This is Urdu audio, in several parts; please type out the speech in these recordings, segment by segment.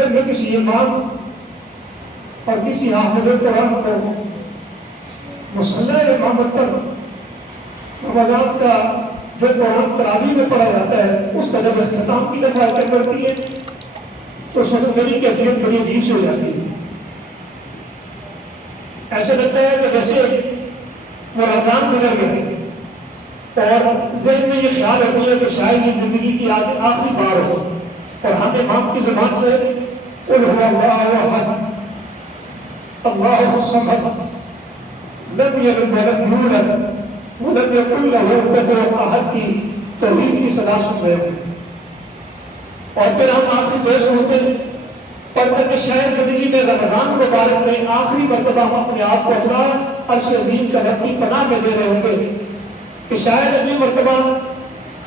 جب میں کسی امام اور کسی حافظ قرآن کو مصلی امامت پر رمضان کا جو قرآن تراویح میں پڑھا جاتا ہے اس کا جب اختتام کی دفعہ کرتی ہے تو اس وقت میری کیفیت بڑی عجیب سے ہو جاتی ہے. ایسے لگتا ہے کہ جیسے وہ رمضان گزر گئے اور ذہن میں یہ خیال ہوتی ہے کہ شاید یہ زندگی کی آخری بار ہو اور ہم امام کی زبان سے قل هو الله احد الله الصمد لم یلد ولم یولد ولم یکن له کفوا احد کی توحید کی صدا سن رہے ہیں. اور پھر ہم آخری پیش ہوتے ہیں اور کہ شاید زندگی میں رمضان مبارک میں آخری مرتبہ ہم اپنے آپ کو اللہ عرش عظیم کا رب کی پناہ میں دے رہے ہوں گے کہ شاید اگلی مرتبہ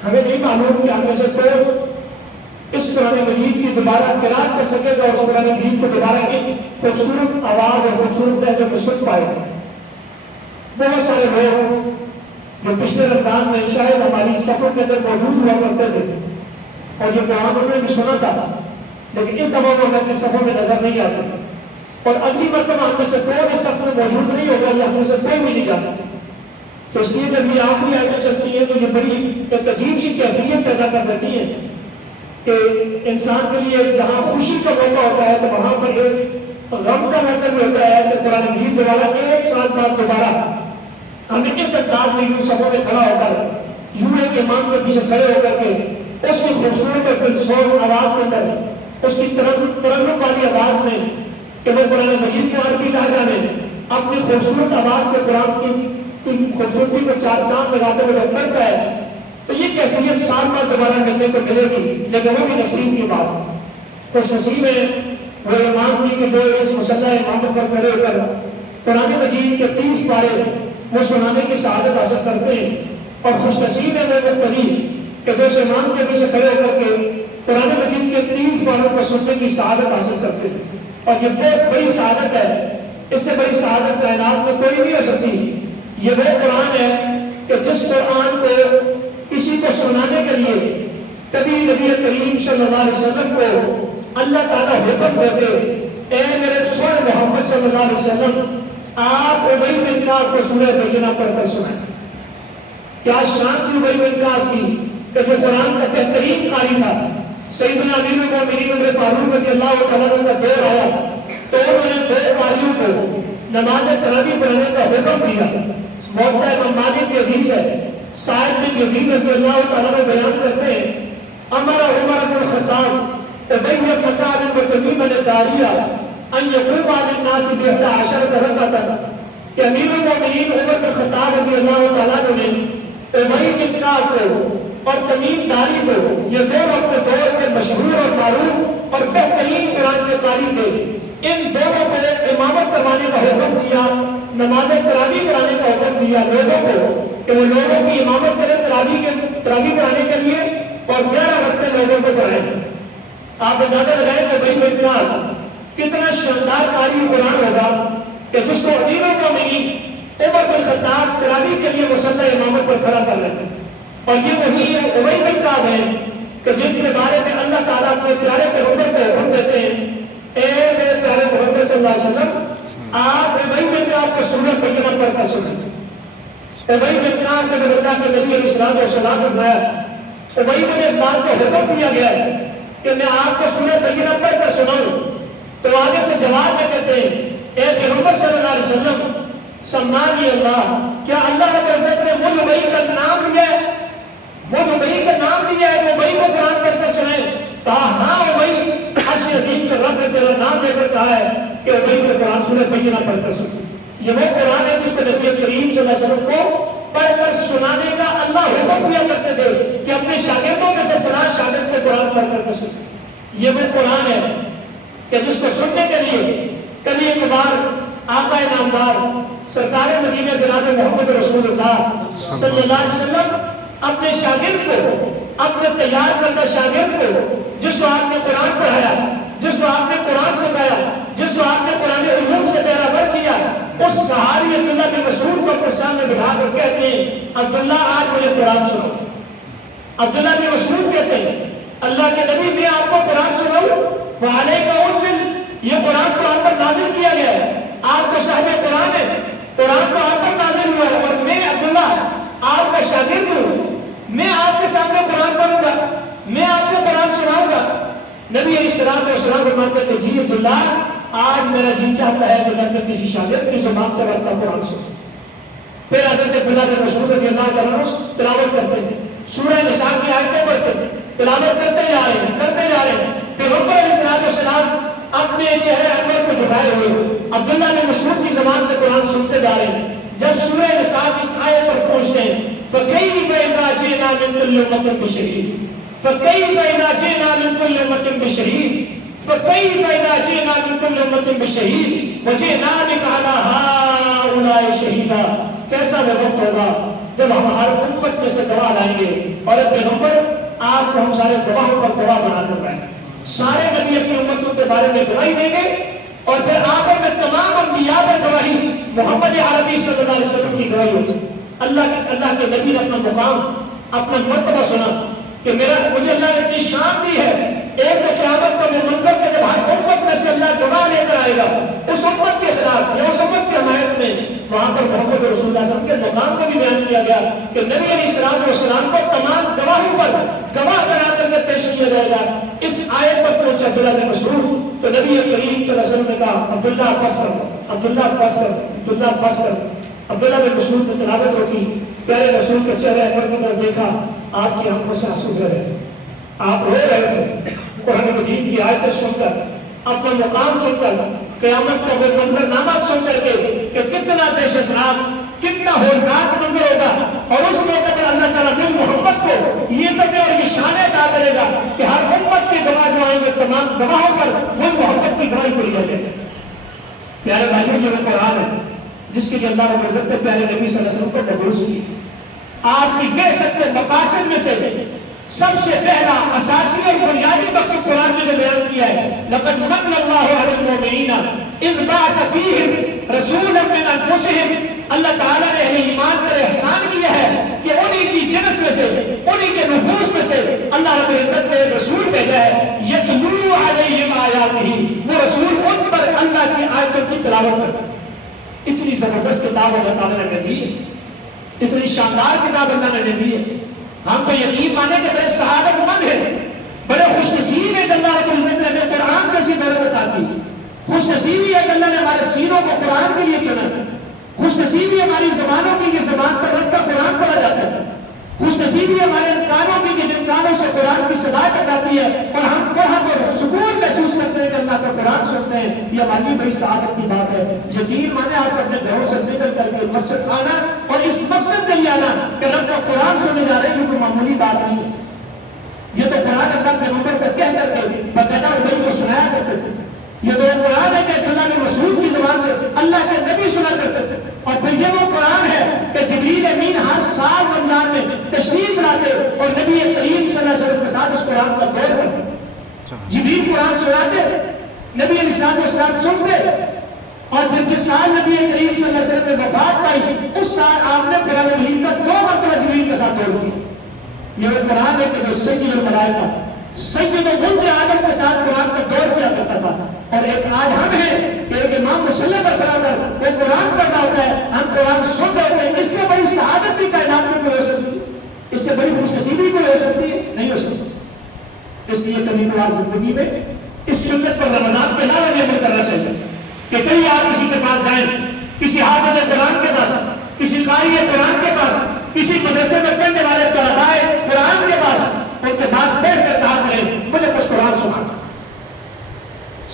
ہمیں نہیں معلوم کہ ہم میں سے کوئی اس قرآن مجید کی دوبارہ قرأت کر سکے گا اور اس قرآن مجید کو دوبارہ کی خوبصورت آواز اور خوبصورت لہجے میں سن پائے گا. بہت سارے لوگ جو پچھلے رمضان میں شاید ہماری سفر کے اندر موجود ہوا کرتے تھے اور یہ قرآن انہوں نے بھی سنا تھا لیکن اس دفعہ وہ ہمیں سفر میں نظر نہیں آتے اور اگلی مرتبہ ہم میں سے کوئی اس سفر میں موجود نہیں ہوگا یا ہم میں سے کوئی بھی نہیں جاتا. تو اس لیے جب یہ آخری آیتیں چلتی ہیں تو یہ بڑی ایک عجیب سی کیفیت پیدا کر دیتی ہے کہ انسان کے لیے جہاں خوشی کا موقع ہوتا ہے تو وہاں پر ایک غم کا موقع بھی ہوتا ہے کہ قرآن مجید دوبارہ ایک سال بعد دوبارہ ہمیں اس انداز میں یوں صفوں میں کھڑا ہو کر یوں ایک امام کے پیچھے کھڑے ہو کر کے اس کی خوبصورت اور دلسوز آواز کے اندر اس کی ترنم والی آواز میں کہ وہ قرآن مجید کے عربی لہجہ میں اپنی خوبصورت آواز سے قرآن کی خوبصورتی کو چار چاند لگاتے ہوئے پڑھتا ہے تو یہ کیفیت سال بعد دوبارہ ملنے کو ملے گی. لیکن وہ بھی نصیب کی بات خوش نصیب ہے وہ امام کی کہ جو اس مصلی امامت پر کھڑے ہو کر قرآن مجید کے 30 پارے وہ سنانے کی سعادت حاصل کرتے ہیں اور خوش نصیب ہے وہ مقتدی کہ جو اس امام کے پیچھے کھڑے ہو کر کے قرآن مجید کے 30 پاروں کو سننے کی سعادت حاصل کرتے ہیں. اور یہ بہت بڑی سعادت ہے. اس سے بڑی سعادت کائنات میں کوئی نہیں ہو سکتی. یہ وہ قرآن ہے کہ جس قرآن کو کسی کو سنانے کے لیے کبھی نبی کریم صلی اللہ علیہ وسلم کو اللہ تعالیٰ حکم دیتے اے میرے سونے محمد صلی اللہ علیہ وسلم آپ ابی بن کعب کو سورہ بینہ پڑھ کر سنائیں. کیا شان تھی ابی بن کعب کی کہ جو قرآن کا بہترین قاری تھا. سیدنا امیر المومنین عمر فاروق رضی اللہ تعالیٰ عنہ کا دور آیا تو انہوں نے 2 قاریوں کو نماز تراویح پڑھنے کا حکم دیا. موطا امام مالک کی حدیث ہے. سعید بن یزید رضی اللہ تعالیٰ عنہ بیان کرتے ہیں امر عمر بن الخطاب ابی بن کعب و تمیم الداریہ ان یقوم علی الناس ب11 رکعۃ کہ امیر المومنین عمر بن الخطاب رضی اللہ تعالیٰ عنہ نے ابی بن کعب کو اور تمیم داری کو یہ 2 اپنے دور کے مشہور اور معروف اور بہترین قرآن کے قاری تھے. ان دونوں کو امامت کروانے کا حکم دیا نماز تراویح کرانے کا حکم دیا لوگوں کو کہ وہ لوگوں کی امامت کریں تراویح کرانے کے لیے اور 11 رکعتیں لوگوں کو کرائیں. آپ اندازہ لگائیں کہ ابی بن کعب کتنا شاندار قاری قرآن ہوگا کہ جس کو امیر المومنین عمر بن الخطاب تراویح کے لیے مصلی امامت پر کھڑا کر رہے ہیں. اور یہ وہی ابی بن کعب ہے کہ جن کے بارے میں اللہ تعالیٰ اپنے پیارے پیغمبر کو حکم دیتے ہیں اے میرے پیارے پیغمبر صلی اللہ علیہ وسلم آپ ابی بن کعب کو سورہ بینہ پڑھ کر سنیں. ابی بن کعب کے جب اللہ کے نبی علیہ الصلوۃ والسلام نے فرمایا ابی بن اس بات کو حکم دیا گیا ہے کہ میں آپ کو سورہ بینہ پڑھ کر سناؤں تو آگے سے جواب میں کہتے ہیں اے پیغمبر صلی اللہ علیہ وسلم سمانی اللہ کیا اللہ رب العزت نے مجھ ابی کا نام لیا ہے مجھ ابی کا نام لیا ہے وہ ابی کو قرآن پڑھ کر سنائیں. کہا ہاں ابی عرش عظیم کے رب نے تیرا نام لے کر کہا ہے کہ ابی کو قرآن سورہ بینہ پڑھ کر سنیں. یہ وہ قرآن ہے جس کو نبی کریم صلی اللہ علیہ وسلم کو پڑھ کر سنانے کا اللہ حکم دیا کرتے تھے کہ اپنے شاگردوں میں سے فلاں شاگرد کو قرآن پڑھ کر سنیں. یہ وہ قرآن ہے کہ جس کو سننے کے لیے کبھی ایک بار آقا نامدار سرکار مدینہ جناب محمد رسول اللہ صلی اللہ علیہ وسلم اپنے شاگرد کو اپنے تیار کردہ شاگرد کو جس کو آپ نے قرآن پڑھایا جس کو آپ نے قرآن سکھایا جس کو آپ نے قرآن علوم سے بیرابر کیا اس صحابی عبداللہ بن مسعود کو اپنے سامنے بٹھا کر کہتے ہیں عبداللہ آج مجھے قرآن سناؤ. عبداللہ بن مسعود کہتے ہیں اللہ کے نبی میں آپ کو قرآن سناؤں وعلیکم کیا گیا ہے، آپ کو صاحب قرآن ہے، قرآن تو آپ پر نازل ہوا ہے، اور میں عبداللہ آپ کا شاگرد ہوں، میں آپ کے سامنے قرآن پڑھوں گا، میں آپ کو قرآن سناؤں گا۔ نبی علیہ السلام فرماتے ہیں کہ جی عبداللہ آج میرا جی چاہتا ہے کہ میں کسی شاگرد کی زبان سے رہتا قرآن سنوں۔ پھر حضرت عبداللہ بن مسعود رضی اللہ عنہ تلاوت کرتے ہیں، سورہ نساء کی آیتیں پڑھتے ہیں، تلاوت کرتے جا رہے ہیں، کرتے جا رہے ہیں۔ پھر پیغمبر علیہ السلام اپنے چہرے انور کو جھکائے ہوئے عبداللہ بن مسعود کی زبان سے قرآن سنتے جا رہے ہیں۔ جب سورہ نساء کی اس آیت پر پہنچتے ہیں فَكَيْفَ إِذَا جِئْنَا مِن كُلِّ أُمَّةٍ بِشَهِيدٍ فَكَيْفَ إِذَا جِئْنَا مِن كُلِّ أُمَّةٍ بِشَهِيدٍ فَكَيْفَ إِذَا جِئْنَا مِن كُلِّ أُمَّةٍ بِشَهِيدٍ وَجِئْنَا بِكَ عَلَىٰ هَٰؤُلَاءِ شَهِيدًا۔ کیسا وہ وقت ہوگا جب ہم ہر امت میں سے گواہ لائیں گے، اور اے پیغمبر آپ کو ہم سارے گواہوں پر گواہ بنا کر رہے ہیں۔ سارے نبی اپنی امتوں کے بارے میں گواہی دیں گے، اور پھر آخر میں تمام انبیاء پر گواہی محمد عربی صلی اللہ علیہ وسلم کی گواہی ہوگی۔ اللہ کے نبی نے اپنا مقام، اپنا مرتبہ سنا کہ مجھے اللہ نے اتنی شان دی ہے، ایک تو قیامت کا وہ منظر کہ جب ہر امت میں سے اللہ گواہ لے کر آئے گا اس امت کے خلاف یا اس امت کی حمایت میں، وہاں پر محمد رسول اللہ صلی اللہ علیہ وسلم کے مقام کو بھی بیان کیا گیا کہ نبی علیہ السلام کو تمام گواہوں پر گواہ بنا کر پیش کیا جائے گا۔ اس آیت پر پہنچا عبداللہ بن مسعود تو نبی کریم صلی اللہ علیہ وسلم نے کہا عبداللہ پس کر، عبداللہ پس کر، عبداللہ پس کر۔ عبداللہ بن مسعود نے تلاوت روکی، پیارے رسول کے چہرے انور کی طرف دیکھا، آپ کی آنکھوں سے آنسو بہ رہے تھے، آپ رو رہے تھے قرآن مجید کی آیتیں سن کر، اپنا مقام سن کر، قیامت کا وہ منظر نامہ سن کر کے کہ کتنا دہشتناک، کتنا ہولناک منظر ہوگا، اور اس موقع پر اللہ تعالیٰ دل محمد کو یہ سب اور یہ شان عطا کرے گا کہ ہر امت کے گواہ جو آئیں گے تمام گواہوں پر وہ محمد کی گواہی کو لیا جائے گا۔ پیارے بھائیوں، یہ وہ قرآن ہے جس کے اللہ رب العزت نے پیارے نبی صلی اللہ علیہ وسلم کو مبعوث کی۔ آپ کی بعثت کے مقاصد میں سے سب سے پہلا اساسی اور بنیادی مقصد قرآن نے جو بیان کیا ہے لَقَدْ مَنَّ اللَّهُ عَلَى الْمُؤْمِنِينَ إِذْ بَعَثَ فِيهِمْ رَسُولًا مِّنْ أَنفُسِهِمْ۔ اللہ تعالیٰ نے اہل ایمان پر احسان کیا ہے کہ انہی کی جنس میں سے، انہی کے نفوس میں سے اللہ رب العزت نے ایک رسول بھیجا ہے يَتْلُو عَلَيْهِمْ آيَاتِهِ، وہ رسول ان پر اللہ کی آیتوں کی تلاوت کرتا ہے۔ اتنی زبردست کتاب اللہ تعالیٰ نے دی ہے، اتنی شاندار کتاب اللہ نے دی ہے۔ ہم تو یقین مانے کہ بڑے سعادت مند ہیں، بڑے خوش نصیب ہیں کہ اللہ رب العزت نے ہمیں قرآن کیسی دولت عطا کی۔ خوش نصیبی ہے کہ اللہ نے ہمارے سینوں کو قرآن کے لیے چنا۔ خوش نصیبی ہماری زبانوں کی کہ زبان پر رکھ کر قرآن پڑھا جاتا ہے۔ خوش نصیبی ہمارے کانوں کی کہ جن کانوں سے قرآن کی صداقت آتی ہے اور ہم فرحت اور سکون محسوس کرتے ہیں کہ اللہ کا قرآن سنتے ہیں۔ یہ ہماری بڑی سعادت کی بات ہے۔ یقین مانے آپ اپنے گھروں سے نکل کر کے مسجد آنا اور اس مقصد کے لیے آنا کہ رب کا قرآن سننے جا رہے ہیں، یہ کوئی معمولی بات نہیں ہے۔ یہ تو قرآن اللہ کے نمبر پر کہہ کر کے باقاعدہ ادھر کو سنایا کرتے تھے۔ یہ تو قرآن ہے کہ عبداللہ بن مسعود کی زبان سے اللہ کے نبی سنا کرتے تھے، اور پھر یہ وہ قرآن ہے کہ جبریل امین ہر سال رمضان میں تشریف لاتے اور نبی کریم صلی اللہ علیہ وسلم کے ساتھ اس قرآن کا دور کرتے۔ جبریل قرآن سناتے، نبی علیہ السلام سنتے، اور پھر جس سال نبی کریم صلی اللہ علیہ وسلم نے وفات پائی اس سال آپ نے قرآن مجید کا 2 مرتبہ جبریل کے ساتھ دور کیا۔ یہ وہ قرآن ہے کہ جو سید الملائکہ سید ولد آدم کے ساتھ قرآن کا دور کیا کرتا تھا، اور ایک آج ہم ہیں کہ ایک امام مصلی پر کھڑا کر وہ قرآن پڑھتا ہوتا ہے، ہم قرآن سن رہے ہیں۔ اس سے بڑی سعادت بھی کائنات میں کوئی ہو سکتی ہے؟ اس سے بڑی خوش نصیبی کوئی ہو سکتی ہے؟ نہیں ہو سکتی۔ اس لیے کبھی کبھار زندگی میں اس سنت پر رمضان پہ لانے عمل کرنا چاہیے کہ کبھی آپ کسی کے پاس جائیں، کسی حافظ قرآن کے پاس، کسی قاری قرآن کے پاس، کسی مدرسے میں پڑھنے والے طلباء قرآن کے پاس، ان کے پاس بیٹھ کر کہا کریں مجھے کچھ قرآن سنا۔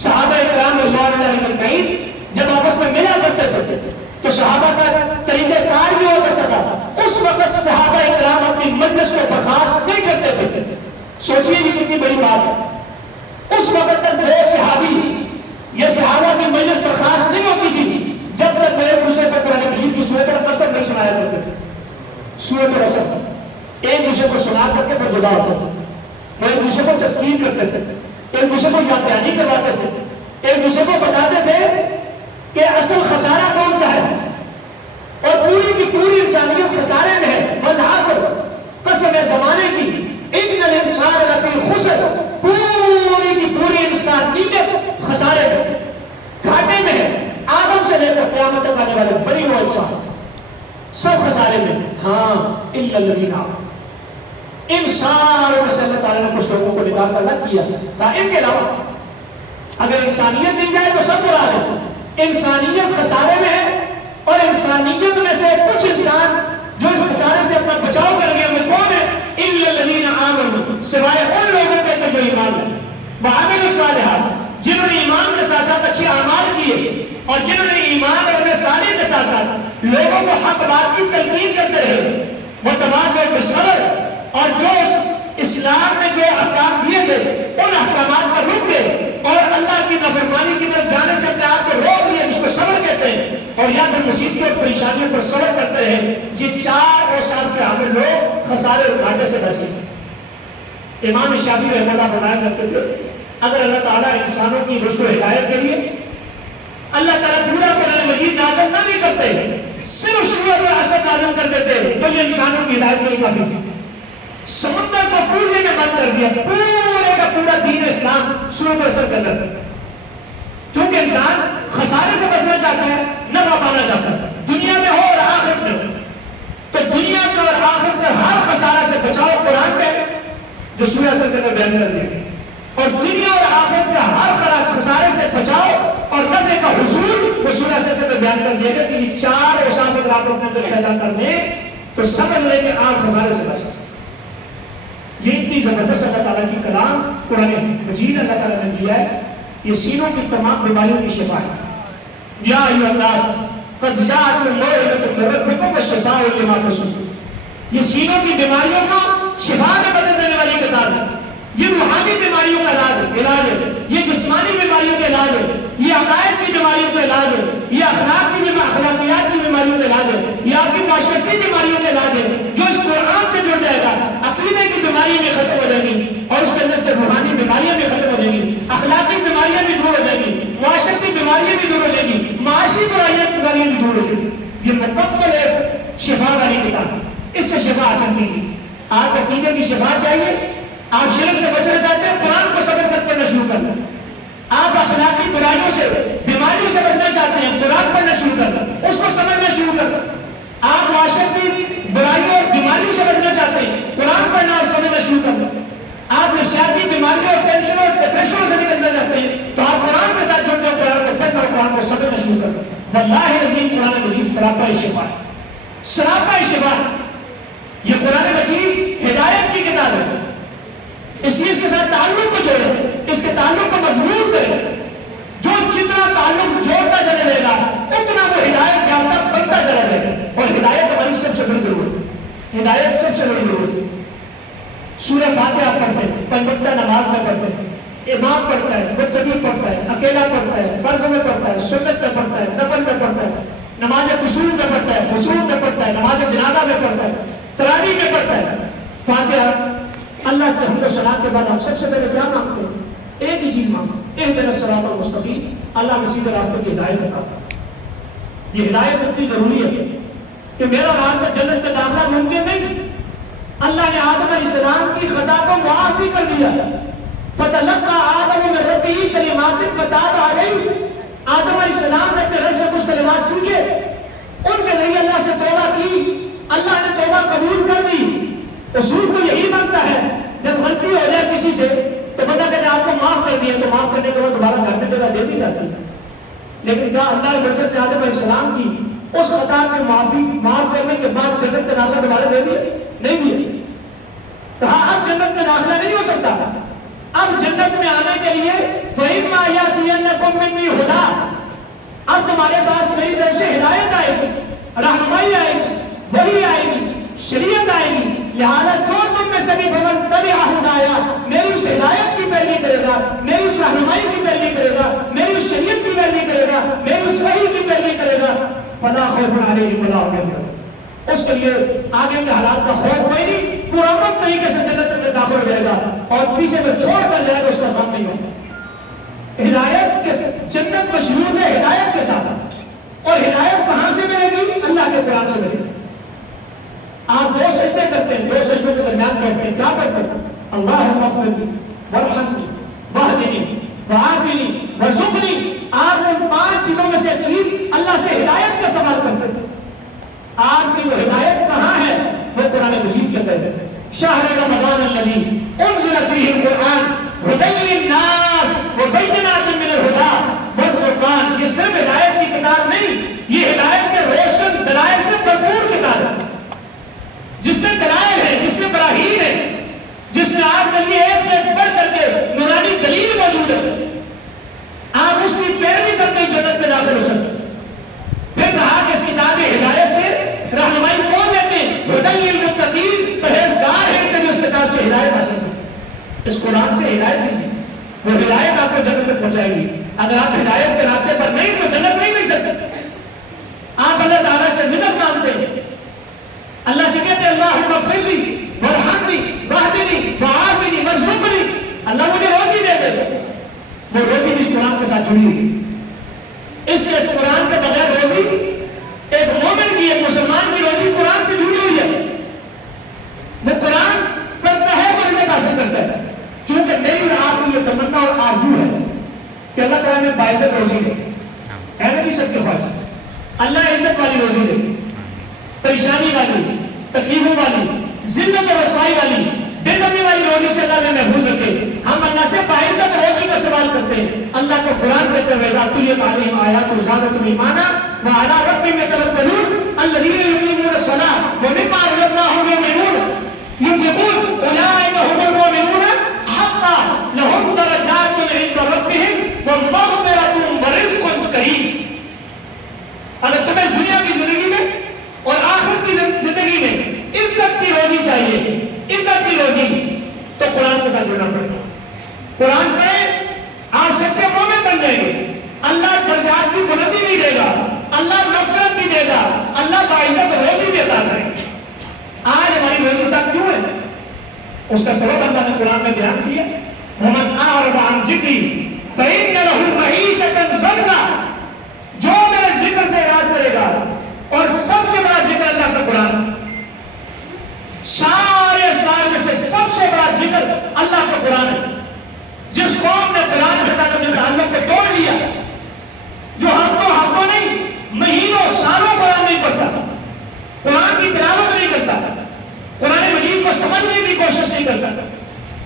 صحابہ کرام رضوان اللہ علیہم اجمعین جب آپس میں ملا کرتے تھے تو صحابہ کا طریقہ کار بھی ہوا کرتا تھا۔ اس وقت صحابہ کرام اپنی مجلس کو برخاست نہیں کرتے تھے۔ سوچئے کہ کتنی بڑی بات ہے۔ اس وقت تک 2 صحابی یہ صحابہ کی مجلس برخاست نہیں ہوتی تھی جب تک وہ ایک دوسرے پر قرآن مجید کی سورۃ القصص نہیں سنایا کرتے تھے۔ سورۃ القصص ایک دوسرے کو سنا کر کے پھر جدا ہوتے تھے، وہ ایک دوسرے کو تذکیر کرتے تھے، ایک دوسرے کو یاد دہانی کرواتے تھے، ایک دوسرے کو بتاتے تھے کہ اصل خسارہ کون سا ہے، اور پوری کی پوری انسانیت خسارے میں ہے۔ والحاصل قسم زمانے کی ان الانسان لفی خسر، پوری کی پوری انسانیت خسارے میں، گھاٹے میں ہے۔ پکانے والے بڑی وہ انسان سب خسارے میں. ہاں الا الذین آمنوا، ان ساروں میں سے اللہ تعالیٰ نے کچھ لوگوں کو نکال کر الگ کیا تھا. ان کے علاوہ اگر انسانیت دی جائے تو سب مراد ہے. انسانیت خسارے میں ہے، اور انسانیت میں سے کچھ انسان جو اس خسارے سے اپنا بچاؤ کر گئے وہ کون ہے؟ الا الذین آمنوا، سوائے ان لوگوں کے جو ایمان لائے، وعملوا الصالحات، جنہوں نے ایمان کے ساتھ ساتھ اچھے اعمال کیے، اور جنہوں نے ایمان اور عمل صالح کے ساتھ ساتھ لوگوں کو حق بات کی تلقین کرتے رہے، وتواصوا بالصبر، اور جو اسلام میں جو احکام دیے گئے ان احکامات پر رک گئے، اور اللہ کی نافرمانی کی طرف جانے سے اپنے آپ کو روک لیا، جس کو صبر کہتے ہیں، اور یا پھر مصیبتوں اور پریشانیوں پر صبر کرتے رہے. یہ چار اوصاف کے حامل لوگ خسارے اور گھاٹے سے بچ گئے. امام شافعی رحمۃ اللہ فرمایا کرتے تھے اگر اللہ تعالیٰ انسانوں کی رشد و ہدایت کے لیے اللہ تعالیٰ پورا قرآن مجید نازل نہ بھی کرتے، صرف سورۃ العصر نازل کر دیتے تو یہ انسانوں کی ہدایت کے لیے کافی تھی. سمندر کو پوجنے میں بند کر دیا، پورے کا پورا دین اسلام سورۃ العصر کے اندر. چونکہ انسان خسارے سے بچنا چاہتا ہے، نفع پانا چاہتا ہے، دنیا میں ہو اور آخرت میں ہو، تو دنیا میں اور آخرت میں ہر خسارے سے بچاؤ قرآن میں جو سورۃ العصر کے اندر بیان کر دیا، اور دنیا اور آخرت میں ہر خسارے سے بچاؤ اور نفع کا حصول وہ سورۃ العصر کے اندر بیان کر دیا گیا. کہ یہ چار اوصاف اگر آپ اپنے اندر پیدا کر لیں تو سمجھ لیں کہ آپ خسارے سے بچ سکتے. یہ اتنی زبردست اللہ تعالیٰ کی کلام قرآن مجید اللہ تعالیٰ نے دیا ہے، یہ سینوں کی تمام بیماریوں کی شفا ہے. یا ایھا الناس قد جاءتکم موعظۃ من ربکم وشفاء لما فی الصدور، یہ سینوں کی بیماریوں کو شفا میں بدل دینے والی کتاب ہے. یہ روحانی بیماریوں کا علاج ہے، یہ جسمانی بیماریوں کا علاج ہے، یہ عقائد کی بیماریوں کا علاج ہے، یہ اخلاقیات کی بیماریوں کا علاج ہے، یہ آپ کی معاشرتی بیماریوں کا علاج ہے. جو اس قرآن سے جڑ جائے گا عقیدے کی بیماریاں بھی ختم ہو جائیں گی، اور اس کے اندر سے روحانی بیماریاں بھی ختم ہو جائیں گی، اخلاقی بیماریاں بھی دور ہو جائیں گی، معاشرتی بیماریاں بھی دور ہو جائیں گی، معاشی بیماریاں بھی دور ہو جائیں گی. یہ مکمل ایک شفا والی کتاب ہے، اس سے شفا حاصل کیجیے. آپ عقیدے کی شفا چاہیے، آپ شرک سے بچنا چاہتے ہیں، قرآن کو سبق پڑھنا شروع کر دیں. آپ اخلاقی برائیوں سے بیماریوں سے بچنا چاہتے ہیں، قرآن پڑھنا شروع کر دیں، اس کو سمجھنا شروع کر دیں. آپ معاشرتی برائیوں اور بیماریوں سے بچنا چاہتے ہیں، قرآن پڑھنا اور سمجھنا شروع کر دیں. آپ نفسیاتی بیماریوں اور ٹینشنوں اور ڈپریشنوں سے نکلنا چاہتے ہیں تو آپ قرآن کے ساتھ جڑ کر قرآن کو پڑھنا اور قرآن کو سمجھنا شروع کر دیں. واللہ العظیم قرآن مجید سراپا شفا ہے، سراپا شفا. یہ قرآن مجید ہدایت کی کتاب ہے، اس لیے اس کے ساتھ تعلق کو جوڑیں، اس کے تعلق کو مضبوط کریں. جو جتنا تعلق جوڑتا چلا جائے گا اتنا وہ ہدایت یافتہ بنتا چلا جائے گا. اور ہدایت ہماری سب سے بڑی ضرورت ہے، ہدایت سب سے بڑی ضرورت ہے. سورہ فاتحہ پڑھتے ہیں، پنجوقتہ نماز میں پڑھتے ہیں، امام پڑھتا ہے، مقتدی پڑھتا ہے، اکیلا پڑھتا ہے، فرض میں پڑھتا ہے، سنت میں پڑھتا ہے، نفل میں پڑھتا ہے، نماز قصور میں پڑھتا ہے، خصوص میں پڑھتا ہے، نماز جنازہ میں پڑھتا ہے، تراویح میں پڑھتا ہے. فاتحہ اللہ کے حمد و ثنا کے بعد ہم سب سے پہلے کیا مانگتے ہیں؟ ایک ہی چیز مانگتے ہیں، اہدنا الصراط المستقیم، اللہ ہمیں سیدھے راستے کی ہدایت عطا فرما. یہ ہدایت اتنی ضروری ہے کہ میرا اور آپ کا جنت میں داخلہ ممکن نہیں. اللہ نے آدم علیہ السلام کی خطا کو معاف بھی کر دیا. فتلقى آدم من ربه کلمات فتاب علیہ، آدم علیہ السلام نے اپنے رب سے کچھ کلمات سیکھے، ان کے ذریعے اللہ سے توبہ کی، اللہ نے توبہ قبول کر دی. اصول تو یہی بنتا ہے جب غلطی ہو جائے کسی سے تو بندہ کہتے آپ کو معاف کر دیا، تو معاف کرنے کے بعد دوبارہ گھر میں جگہ دے دی جاتی ہے. لیکن کہا اللہ نے برکت نے آدم علیہ السلام کی اس خطا کے معاف کرنے کے بعد جنت میں داخلہ دوبارہ دے دیا؟ نہیں دیا. کہا اب جنت میں داخلہ نہیں ہو سکتا. اب جنت میں آنے کے لیے فَإِمَّا يَأْتِيَنَّكُم مِّنِّي هُدًى، اب تمہارے پاس میری طرف سے ہدایت آئے گی، رہنمائی آئے گی، وحی آئے گی، شریعت آئے گی. لہذا جو تم میں سے بھی فمن تبع هدایا، میری اس ہدایت کی پیروی کرے گا، میری اس رہنمائی کی پیروی کرے گا، میری اس شریعت کی پیروی کرے گا، میری اس وحی کی پیروی کرے گا، فلا خوف علیہم ولا هم يحزنون، اس کے لیے آگے کے حالات کا خوف کوئی نہیں، پرامن طریقے سے جنت میں داخل ہو جائے گا، اور پیچھے میں چھوڑ کر جائے گا اس کا غم نہیں ہوگا. ہدایت کے جنت مشروط ہے ہدایت کے ساتھ، اور ہدایت کہاں سے ملے گی؟ اللہ کے قرآن سے ملے گی. آپ دو سجدے کرتے ہیں، دو سجدوں کے درمیان بیٹھتے ہیں، کیا کرتے ہیں؟ اللہم اغفر لی وارحمنی واہدنی وعافنی وارزقنی. آپ ان 5 چیزوں میں سے ایک چیز اللہ سے ہدایت کا آپ کی وہ ہدایت کہاں ہے؟ وہ قرآن مجید کے تحت شہر رمضان الذی انزل فیہ القرآن ھدی للناس وبینات من الھدی والفرقان۔ یہ صرف ہدایت کی کتاب نہیں، یہ ہدایت کے روشن دلائل سے بھرپور کتاب ہے، جس میں دلائل ہے، جس میں براہین ہے، جس میں آپ کے لیے ایک سے ایک بڑھ کر کے نورانی دلیل موجود ہے، آپ اس کی پیروی کر کے جنت میں داخل ہو سکتے۔ پھر کہا کہ اس کتاب ہدایت سے رہنمائی کون دیتے ہیں؟ ھدی للمتقین، پرہیزگار ہیں کہ جو اس کتاب سے ہدایت حاصل کرتے، اس قرآن سے ہدایت دیجیے، وہ ہدایت آپ کو جنت تک پہنچائے گی۔ اگر آپ ہدایت کے راستے پر نہیں تو جنت نہیں مل سکتے۔ آپ اللہ تعالیٰ سے مدد مانگتے ہیں، اللہ سے کہتے ہیں اللہم اغفر لی وارحمنی واہدنی وعافنی وارزقنی، اللہ مجھے روزی دے دے۔ وہ روزی بھی اس قرآن کے ساتھ جڑی ہوئی، اس لیے قرآن کے بغیر روزی ایک مومن کی، ایک مسلمان کی روزی قرآن سے جڑی ہوئی ہے۔ وہ قرآن پڑھتا ہے وہ رزق حاصل کرتا ہے۔ چونکہ میری اور آپ کی یہ تمنا اور آرزو ہے کہ اللہ تعالیٰ نے باعزت روزی دے، ہے نا جی سب کے خواہش، اللہ عزت والی روزی دے، پریشانی والی، تکلیفوں والی، ذلت و رسوائی والی، بے زمی والی روزی سے اللہ نے محفوظ رکھے۔ ہم اللہ سے باعزت روزی کا سوال کرتے ہیں۔ اللہ کو قرآن کہتے ہوئے تُلِیَتْ عَلَیْہِمْ آیَاتُ زَادَتْهُمْ ایمانا وَعَلَىٰ رَبِّهِمْ يَتَوَکَّلُونَ الَّذِینَ یُقِیمُونَ الصَّلَاةَ وَمِمَّا رَزَقْنَاهُمْ يُنْفِقُونَ يُنْفِقُونَ أُولَٰئِکَ هُمُ الْمُؤْمِنُونَ حَقًّا لَهُمْ دَرَجَاتٌ عِندَ رَبِّهِمْ وَمَغْفِرَةٌ وَرِزْقٌ کریم۔ اگر تمہیں اس دنیا کی زندگی میں اور آخرت کی زندگی میں عزت کی روزی چاہیے، عزت کی روزی، تو قرآن کے ساتھ جڑنا پڑے گا۔ قرآن پہ آپ سچے مومن بن جائیں گے، اللہ درجات کی بلندی بھی دے گا، اللہ مغفرت بھی دے گا، اللہ باعزت روزی بھی عطا کرے گا۔ آج ہماری روزی تک کیوں ہے؟ اس کا سبب اللہ نے قرآن میں بیان کیا، وَمَنْ أَعْرَضَ عَنْ ذِکْرِی فَإِنَّ لَهُ مَعِیشَةً ضَنْکًا۔ جو میرے ذکر سے اعراض کرے گا، اور سب سے بڑا ذکر اللہ کا قرآن، سارے اسباب میں سے سب سے بڑا ذکر اللہ کا قرآن ہے۔ جس قوم نے قرآن کے ساتھ اپنے تعلق کو توڑ لیا، جو ہفتوں نہیں مہینوں سالوں قرآن نہیں پڑھتا، قرآن کی تلاوت نہیں کرتا، قرآن مجید کو سمجھنے کی کوشش نہیں کرتا،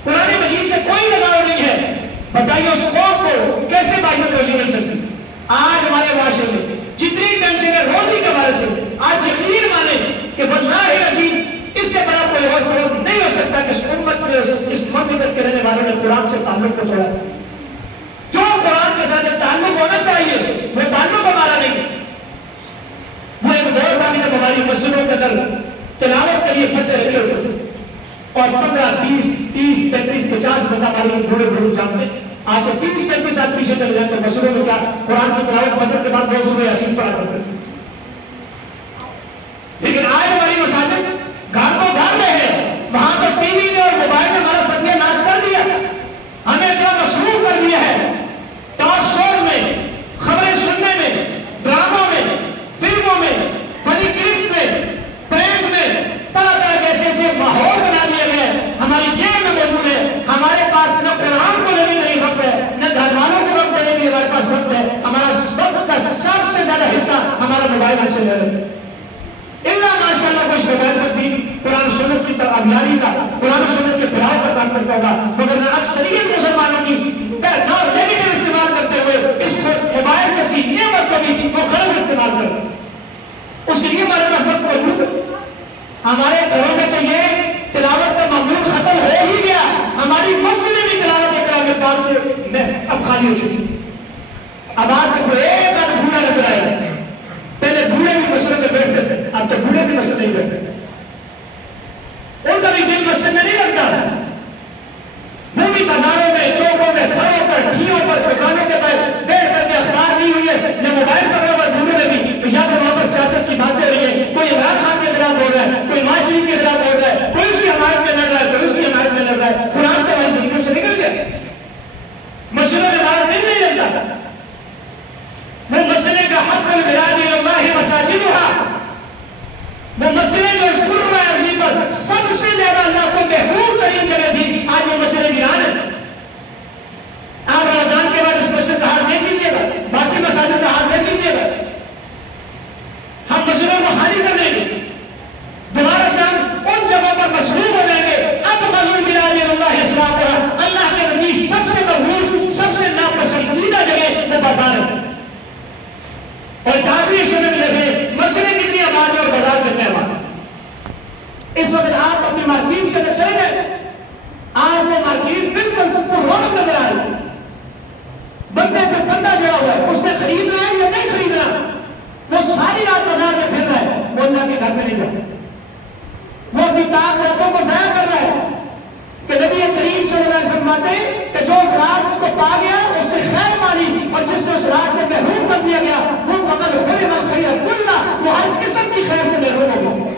قرآن مجید سے کوئی لگاؤ نہیں ہے، بتائیے اس قوم کو کیسے باعزت روزی مل سکتی؟ آج ہمارے معاشرے میں جتنی ٹینشن ہے روزی کے بارے سے، آج یقین مانے کہ واللہ العظیم اس سے بڑا کوئی اور سبب نہیں ہو سکتا کہ اس امت میں، اس مملکت کے رہنے والوں نے قرآن سے تعلق کو توڑا۔ جو قرآن کے ساتھ تعلق ہونا چاہیے وہ تعلق ہمارا نہیں ہے۔ وہ ایک دور تھا جب ہماری مسجدوں کے اندر تلاوت کے لیے پھٹے رکھے ہوتے تھے، اور 15 20 30 35 50 بندہ ہمارے بوڑھے بوڑھے جانتے۔ آج سے 30 35 سال پیچھے چلے جائیں تو مسجدوں میں کیا قرآن کی تلاوت فجر کے بعد 2 سورہ یاسین پڑھا کرتے تھے۔ لیکن آج ہماری مساجد گھر میں ہے، وہاں تو ٹی وی نے اور موبائل نے ہمارا ستیہ ناش کر دیا، ہمیں اتنا مصروف کر دیا ہے ٹاک شو میں، خبریں سننے میں، ڈراموں میں، فلموں میں، فنی کلپ میں، پرینک میں، طرح طرح کے ایسے ماحول بنا دیا گیا ہے، ہماری جیب میں موجود ہے۔ ہمارے پاس نہ قرآن کو لینے کے لیے وقت ہے، نہ گھر والوں کو وقت دینے کے لیے ہمارے پاس وقت ہے۔ ہمارا وقت کا سب سے زیادہ حصہ ہمارا موبائل ہم سے لے رہے ہیں۔ اللہ ماشاء اللہ کچھ موبائل پر بھی قرآن سنت کی تابعداری کا، قرآن سنت کے پڑھائی کا کام کرتا ہوگا، مگر نہ اکثریت مسلمانوں کی نیگیٹو استعمال کرتے ہوئے اس موبائل جیسی نعمت کو بھی وہ غلط استعمال کرتے۔ اس کے لیے ہمارے پاس وقت موجود ہے۔ ہمارے گھروں میں تو یہ تلاوت کا معمول ختم ہو ہی گیا، ہماری مسجد میں بھی تلاوت کلام پاک سے اب خالی ہو چکی۔ اب آپ کو ایک آدھ بوڑھا نظر آئے گا، پہلے بوڑھے بھی مسجد میں بیٹھتے تھے، اب تو بوڑھے بھی مسجد نہیں بیٹھتے، ان کا بھی دل مسجد میں نہیں لگتا۔ وہ بھی بازاروں میں، چوکوں میں، گھروں پر، ٹھیوں پر، دکانوں کے پر بیٹھ کر کے اخبار نہیں ہوئی ہے یا موبائل پر رہا بوڑھے میں بھی، یا پھر وہاں پر سیاست کی باتیں ہو رہی ہے، کوئی عمران خان کے خلاف بول رہا ہے، کوئی معاشرے کے خلاف بول رہا ہے، کوئی اس کی حمایت میں لڑ رہا ہے، کوئی اس کی حمایت میں لڑ رہا ہے۔ قرآن تو ہماری زندگیوں سے نکل گیا، مسجدوں میں ہمارا دل نہیں لگتا۔ وہ مسئلے کا حق البلاد اللہ مساجدها، وہ مسئلے جو اس قرآن عظیم پر سب سے زیادہ اللہ کو محبوب ترین جگہ تھی، آج وہ مسئلے ویران ہے۔ آپ رمضان کے بعد اس مسجد کا حال دیکھ لیجیے گا، باقی مساجد کا حال دیکھ لیجیے گا، ہم مسجدوں کو خالی کر دیں گے۔ سے خریدنا ہے یا نہیں خریدنا، وہ ساری رات بازار میں پھر رہا ہے، وہ اللہ کے گھر میں نہیں جاتا، وہ اپنی طاقت راتوں کو ضائع کر رہا ہے کہ نبی کریم صلی اللہ علیہ وسلم فرماتے ہیں کہ جو اس رات اس کو پا گیا اس نے خیر مانی، اور جس نے اس رات سے محروم کر دیا گیا وہ فقط حرم الخیر کلہ، وہ ہر قسم کی خیر سے محروم ہو گیا۔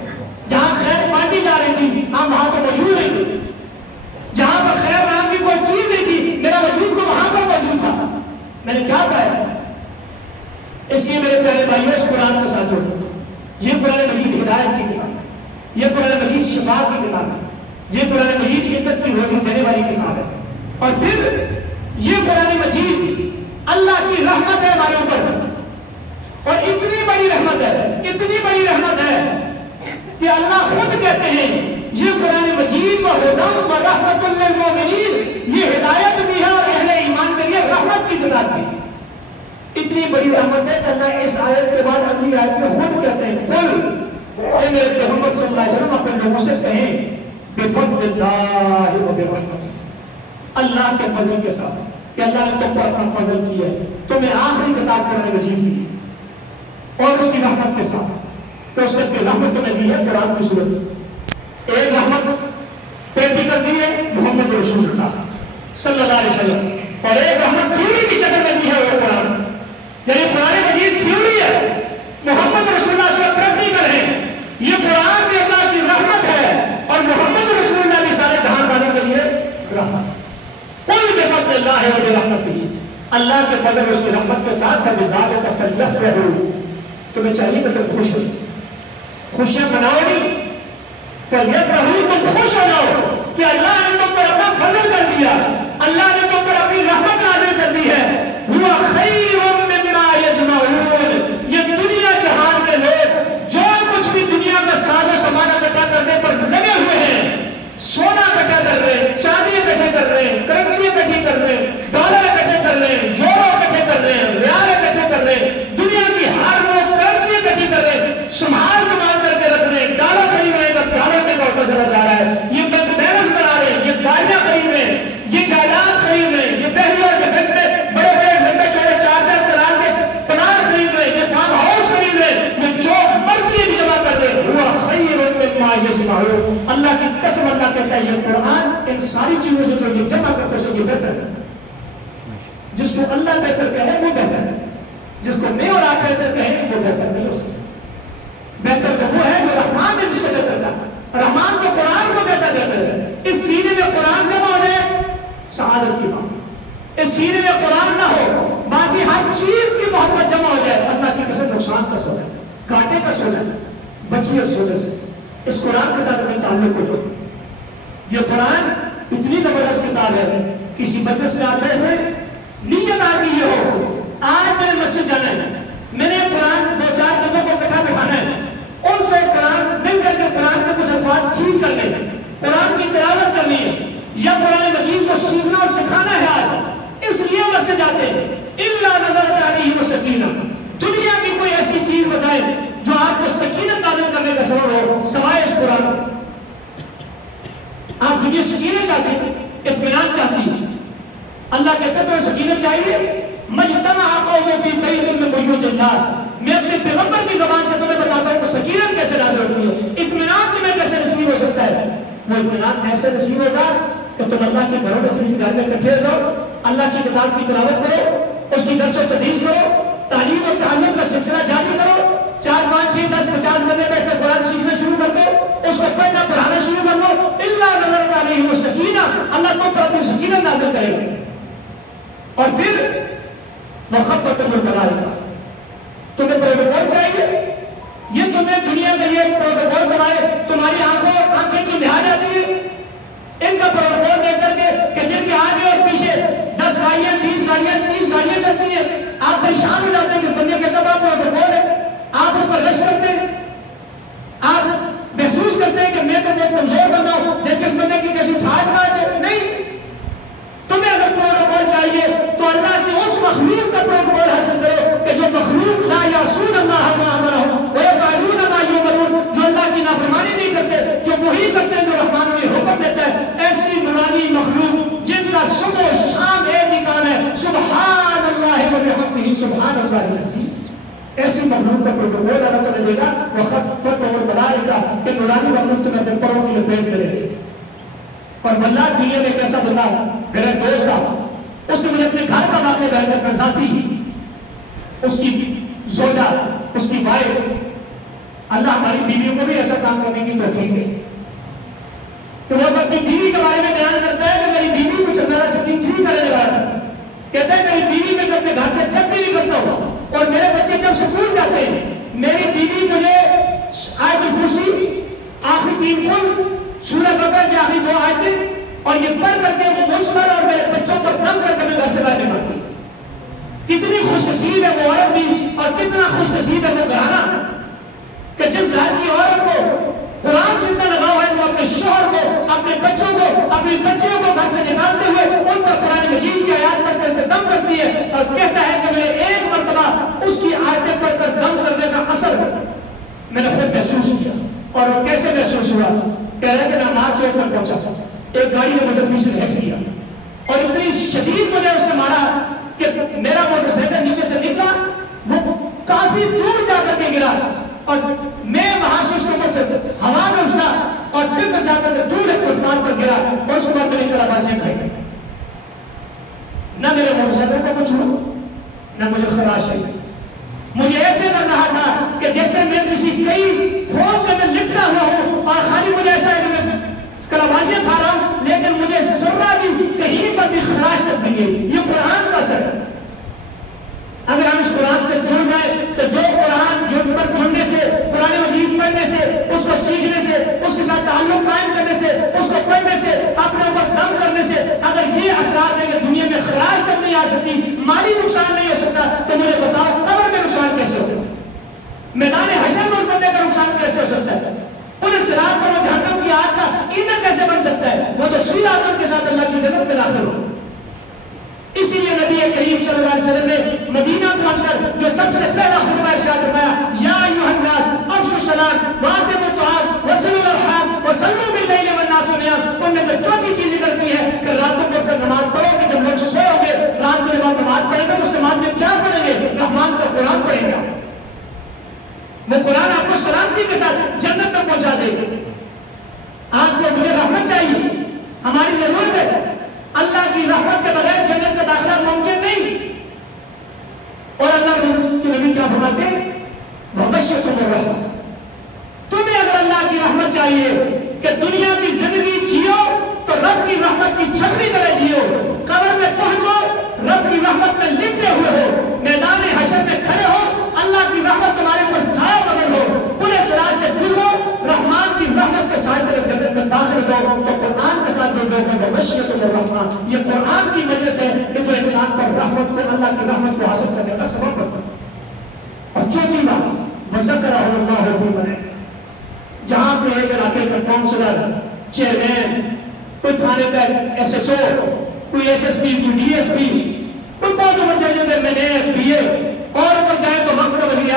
جہاں خیر بانٹی جا رہی تھی ہم وہاں تو موجود نہیں تھے، جہاں پر خیر نام کی کوئی چیز نہیں تھی میرا وجود تو وہاں پر موجود تھا، میں نے کیا پایا؟ اس لیے میرے پیارے بھائیوں اس قرآن کے ساتھ جوڑو، یہ قرآن مجید ہدایت کی کتاب ہے، یہ قرآن مجید شفاعت کی کتاب ہے، یہ قرآن مجید عزت کی روزی دینے والی کتاب ہے، اور پھر یہ قرآن مجید اللہ کی رحمت ہے ہمارے اوپر، اور اتنی بڑی رحمت ہے، اتنی بڑی رحمت ہے کہ اللہ خود کہتے ہیں یہ قرآن مجید و ہدی و رحمت للمؤمنین، یہ ہدایت بھی ہے اور اہل ایمان کے لیے رحمت کی کتاب بھی ہے۔ اتنی بڑی رحمت ہے کہ اللہ اس آیت کے بعد اگلی آیت میں خود کہتے ہیں قل اے میرے پیغمبر صلی اللہ علیہ وسلم اپنے لوگوں سے کہیں بفضل اللہ و برحمتہ، اللہ کے فضل کے ساتھ کہ اللہ نے تم پر اپنا فضل کیا ہے، تمہیں آخری کتاب قرآن مجید دی اور اس کی رحمت کے ساتھ، تو اس میں رحمت تمہیں دی ہے قرآن کی صورت، ایک رحمت پیدا کر دی ہے محمد رسول اللہ صلی اللہ علیہ وسلم، اور ایک رحمت تھیوری کی شکل میں دی ہے وہ قرآن، یعنی قرآن مجید تھیوری ہے، محمد رسول اللہ صلی اللہ علیہ وسلم پریکٹیکل ہے، یہ قرآن بھی اللہ کی رحمت ہے اور محمد رسول اللہ علیہ سارے جہان والے کے لیے رحمت۔ قل بفضل اللہ و برحمتہ، اللہ کے فضل اور اس کی رحمت کے ساتھ فبذلک فلیفرحوا، تمہیں چاہیے کہ تم خوش ہو، خوشیاں مناؤ نہیں، فلیفرحوا تم خوش ہو جاؤ کہ اللہ نے تم پر اپنا فضل کر دیا، اللہ نے تم پر اپنی رحمت نازل کر دی ہے، ہوا خیر مما یجمعون، یہ دنیا جہان کے لوگ جو کچھ بھی دنیا کا ساز و سامان اکٹھا کرنے پر لگے ہوئے ہیں، سونا اکٹھا کر رہے ہیں، چاندی اکٹھے کر رہے ہیں، کرنسی اکٹھی کر رہے ہیں، ڈالر اکٹھے کر رہے ہیں، یورو اکٹھے کر رہے ہیں، ریال اکٹھے کر رہے ہیں، دنیا کی ہر لوگ کرنسی اکٹھی کر رہے ہیں، سنبھال کر کے رکھ رہے ہیں، ڈالر خرید رہے ہیں، ڈالر میں بڑھتا چلا جا رہا ہے، یہ بینک بیلنس بنا رہے ہیں، یہ گاڑیاں خرید رہے ہیں، یہ جائیداد خرید رہے ہیں، یہ بحری اور ڈیفنس میں بڑے بڑے لمبے چوڑے 4-4 کروڑ کے پلان خرید رہے ہیں، یہ فارم ہاؤس خرید رہے ہیں، یہ جو مرضی بھی جمع کر دیں، ہوا خیر مما یجمعون، اللہ کی قسم اللہ کہتا ہے یہ قرآن ان ساری چیزوں سے جو یہ جمع کرتے ہیں یہ بہتر ہے، جس کو اللہ بہتر کہے وہ بہتر ہے، جس کو میں اور آپ بہتر کہیں وہ بہتر نہیں ہو سکتا، بہتر تو وہ ہے جو رحمان نے جس کو بہتر کہا، رحمان کو قرآن کو بہتر ہے، اس سینے میں قرآن جمع ہو جائے سعادت کی بات، اس سینے میں قرآن نہ ہو باقی ہر چیز کی محبت جمع ہو جائے، اللہ کی قسم نقصان کا سونا ہے، کانٹے کا سونا ہے، بچی اس سونے سے، اس قرآن کے ساتھ اپنے تعلق کو جوڑو۔ یہ قرآن اتنی زبردست کتاب ہے، کسی مجلس میں آتے ہیں نیت آدمی یہ ہو آج میں نے مسجد جانا ہے، میں نے قرآن 2-4 لوگوں کو اکٹھا بٹھانا ہے، ان سے قرآن مل کر کے قرآن کے کچھ الفاظ ٹھیک کر لیں، قرآن کی تلاوت کرنی ہے یا قرآن مجید کو سیکھنا اور سکھانا ہے، آج اس لیے مسجد جاتے ہیں، الا نزلت علیہم السکینہ، دنیا کی کوئی ایسی چیز بتائے جو آپ کو سکینت نازل کرنے کا سبب ہو سوائے اس قرآن۔ آپ دنیا سکینت چاہتے ہیں، اطمینان چاہتی ہیں، اللہ کہتا ہے تو سکینت چاہیے، مجتمع قوم فی بیت من بیوت اللہ، میں اپنے پیغمبر کی زبان سے تمہیں بتاتا ہوں کہ سکینت کیسے نازل ہوتی ہے، اطمینان تمہیں کیسے نصیب ہو سکتا ہے، وہ اطمینان ایسے نصیب ہوگا کہ تم اللہ کے گھروں میں سے گھر میں اکٹھے ہو جاؤ، اللہ کی کتاب کی تلاوت کرو، اس کی درس و تدریس کرو، تعلیم اور تعلیم کا سلسلہ جاری کرو، 4 5 6 10 50 بندے بیٹھ کر قرآن سیکھنا شروع کر دو، اس کو پڑھنا پڑھانا شروع کر دو، الا نزلت علیہم السکینہ، اللہ تم پر اپنی سکینت نازل کرے گا، اور پھر وخفت الملائکہ، تمہیں پروٹوکول چاہیے، یہ تمہیں دنیا میں یہ پروٹوکول بنائے، تمہاری آنکھیں جو نہا جاتی ہیں ان کا پروٹوکول دیکھ کر کے کہ جن کے آگے اور پیچھے 10 گاڑیاں 20 گاڑیاں 30 گاڑیاں چلتی ہیں، آپ پریشان ہو جاتے ہیں کہ اس بندے کے کتاب پروٹوکول ہے، آپ اس پر رش کرتے ہیں، آپ محسوس کرتے ہیں کہ میں تو بہت کمزور بندہ ہوں لیکن اس بندے کی کیسی ٹھاٹ بات ہے، نہیں، تمہیں اگر پروٹوکول چاہیے تو اللہ کے اس مخلوق کا پروٹوکول حاصل کرو کہ جو مخلوق لا یعصون اللہ ما امرهم ویفعلون ما یؤمرون، جو اللہ کی نافرمانی نہیں کرتے، جو وہی کرتے ہیں جو رحمان انہیں حکم دیتا ہے، ایسی نورانی مخلوق جن کا صبح و شام ایک ہی کام ہے سبحان اللہ و بحمدہ سبحان اللہ العظیم، ایسی مخلوق کا پروٹوکول اللہ تعالیٰ دے گا، وخفت اور ملائکہ کہ نورانی مخلوق تمہیں اپنے پروں کی لپیٹ میں لے گی. اور واللہ کی یہ ایک ایسا بندہ میرا دوست تھا، اس نے مجھے اپنے گھر کا واقعہ بیان کر اپنا ذاتی، اس کی زوجہ، اس کی وائف، اللہ ہماری بیویوں کو بھی ایسا کام کرنے کی توفیق دے کہ وہ اپنی بیوی کے بارے میں بیان کرتا ہے کہ میری بیوی کچھ میرا سکیم ٹھیک کرنے لگا ہے. کہتا ہے میری بیوی میں اپنے گھر سے جب بھی نکلتا ہوں اور میرے بچے جب سکول جاتے ہیں، میری بیوی مجھے آیت الکرسی، آخری 3 کل، سورہ بقرہ کی آخری 2 آیتیں اور یہ پڑھ کر کے وہ مجھ پر اور میرے بچوں پر دم کر کے میں گھر سے باہر نکلتی. کتنی خوش نصیب ہے وہ عورت بھی اور کتنا خوش نصیب ہے وہ گھرانا کہ جس گھر کی عورت کو قرآن سے اتنا لگاؤ ہے وہ اپنے شوہر کو، اپنے بچوں کو، اپنی بچیوں کو گھر سے نکالتے ہوئے ان پر قرآن مجید کی آیات پڑھ کر دم کرتی ہے اور کہتا ہے کہ میں نے ایک مرتبہ اس کی آیتیں پڑھ کر دم کرنے کا اثر میں نے خود محسوس کیا. اور وہ کیسے محسوس ہوا؟ کہہ رہے کہ میں مار چوک پر پہنچا، ایک گاڑی نے مجھے پیچھے ہٹ کیا اور اتنی شدید مجھے اس نے مارا کہ میرا موٹر سائیکل نیچے سے نکلا، وہ کافی دور جا کر کے گرا اور میں وہاں سے اس کے اوپر سے ہوا میں اچھلا اور پھر میں جا کر کے دور ایک فٹ پاتھ پر گرا اور اس کے بعد میں نے کلا بازیاں کھائی. نہ میرے موٹر سائیکل کو کچھ ہوا، نہ مجھے خراش ہے. مجھے ایسے لگ رہا تھا کہ جیسے میں کسی کئی فون پہ میں لکھنا ہوا ہوں اور خالی مجھے ایسا ہے کہ میں کلا بازیاں کھا رہا ہوں لیکن مجھے ذرہ بھی کہیں پر بھی خراش تک نہیں ہے. یہ قرآن کا اثر ہے. اگر ہم اس قرآن سے جڑ گئے تو جو قرآن پر جڑنے سے، قرآن مجید پڑھنے سے، اس کو سیکھنے سے، اس کے ساتھ تعلق قائم کرنے سے، اس کو پڑھنے سے، اپنے اوپر دم کرنے سے اگر یہ اثرات ہیں کہ دنیا میں خراش تک نہیں آ سکتی، مالی نقصان نہیں ہو سکتا، تو مجھے بتاؤ قبر میں نقصان کیسے ہو سکتا ہے؟ میدان حشر میں اس بندے کا نقصان کیسے ہو سکتا ہے؟ پورے صراط پر وہ جہنم کی آگ کا ایندھن کیسے بن سکتا ہے؟ وہ تو سوئی آدم کے ساتھ اللہ کی جنت میں داخل ہو. اسی لیے نبی کریم صلی اللہ علیہ وسلم نے مدینہ پہنچ کر جو سب سے پہلا خطبہ ارشاد فرمایا، یا ایھا الناس افشوا السلام واطعموا الطعام وصلوا الارحام وصلوا باللیل والناس نیام. ان میں تو چوتھی چیز کرتی ہے کہ راتوں کو پھر نماز پڑھو گے، جب لوگ سوئے ہوں گے رات میں جب نماز پڑھیں گے تو اس نماز میں کیا پڑھیں گے؟ رحمان کا قرآن پڑھیں گے. وہ قرآن آپ کو سلامتی کے ساتھ جنت میں پہنچا دے گا. آپ کو مجھے رحمت چاہیے، ہماری ضرورت ہے. اللہ کی رحمت کے بغیر جنت کا داخلہ ممکن نہیں. اور اللہ کے نبی کیا فرماتے ہیں؟ وَبَشِّرْهُم بِالرَّحْمَةِ. تمہیں اگر اللہ کی رحمت چاہیے کہ دنیا کی زندگی جیو تو رب کی رحمت کی چھتری طرح جیو. قبر میں پہنچو رب کی رحمت میں لپٹے ہوئے ہو، میدان حشر میں کھڑے ہو، اللہ کی رحمت تمہارے اوپر سایہ بدل ہو، پورے صراط سے گزرو، رحمان کی رحمت کے سائے طرف جنت میں داخل ہو. تو قرآن کے ساتھ جو وَبَشِّرْهُم بِالرَّحْمَةِ، یہ قرآن کی وجہ سے کہ جو انسان پر رحمت میں اللہ کی رحمت کو حاصل کرنے کا سبب بنتا ہے. اور چوتھی بات، وَذَكَرَهُ اللَّهُ فِي مَنْ عِندَهُ. جہاں پہ ایک علاقے کا کونسلر، چیئرمین، کوئی تھانے کا ایس ایچ او، کوئی ایس ایس پی، کوئی ڈی ایس پی، کوئی بہت بچے جو میں نے پی اے اور اوپر جائے تو وقت کا وزیر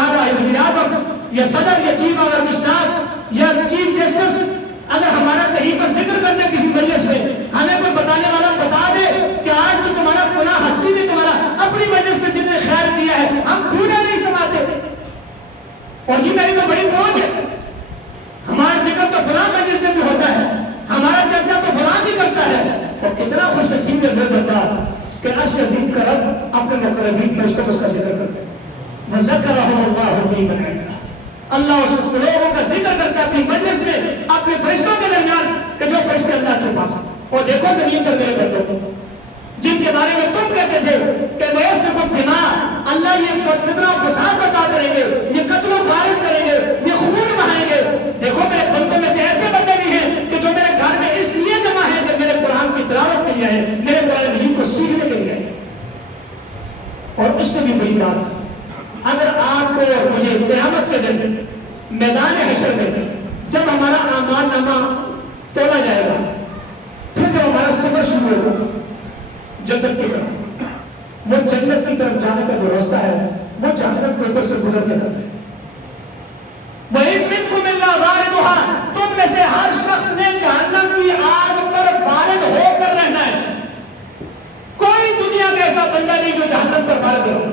اعظم یا صدر یا چیف آف اسٹاف یا چیف جسٹس، اگر ہمارا کہیں پر ذکر کرنے کسی مجلس میں ہمیں کوئی بتانے والا بتا دے کہ آج تو تمہارا فلاں ہستی نے تمہارا اپنی مجلس میں جتنے خیر کیا ہے، ہم پورا نہیں سماتے. اور جی میری تو بڑی پہنچ ہے، ہمارا ذکر تو فلاں مجلس میں بھی ہوتا ہے، ہمارا چرچا تو فلاں بھی کرتا ہے. اور کتنا خوش نصیب ہے وہ بندہ کہ عرش عظیم کا رب اپنے مقربین فرشتوں کو اس کا ذکر کرتے ہیں. وَذَكَرَهُمُ اللَّهُ فِي مَنْ عِندَهُ. اللہ اس لوگوں کا ذکر کرتا ہے اپنی مجلس میں، اپنے فرشتوں کے درمیان کہ جو فرشتے اللہ کے پاس ہیں. اور دیکھو زمین پر میرے بندوں کو جن کے بارے میں تم کہتے تھے کہ وَيَسْفِكُ الدِّمَاءَ، اللہ یہ فتنہ و فساد برپا کریں گے، یہ قتل و غارت کریں گے، یہ خون بہائیں گے. دیکھو میرے بندوں میں سے ایسے بندے بھی ہیں کہ جو میرے گھر میں اس لیے جمع ہیں کہ میرے قرآن کی تلاوت کے لیے ہیں، میرے قرآن مجید کو سیکھنے کے لیے ہیں. اور اس سے بھی بڑی بات، اگر آپ کو مجھے قیامت کے دن میدان حشر میں جب ہمارا اعمال نامہ تولا جائے گا، پھر جب ہمارا سفر شروع ہوگا جنت کی طرف، وہ جنت کی طرف جانے کا جو راستہ ہے وہ جہنم کے اوپر سے گزر کے جاتا ہے. وَإِن مِّنكُمْ إِلَّا وَارِدُهَا، تم میں سے ہر شخص نے جہنم کی آگ پر وارد ہو کر رہنا ہے. کوئی دنیا کا ایسا بندہ نہیں جو جہنم پر وارد ہو.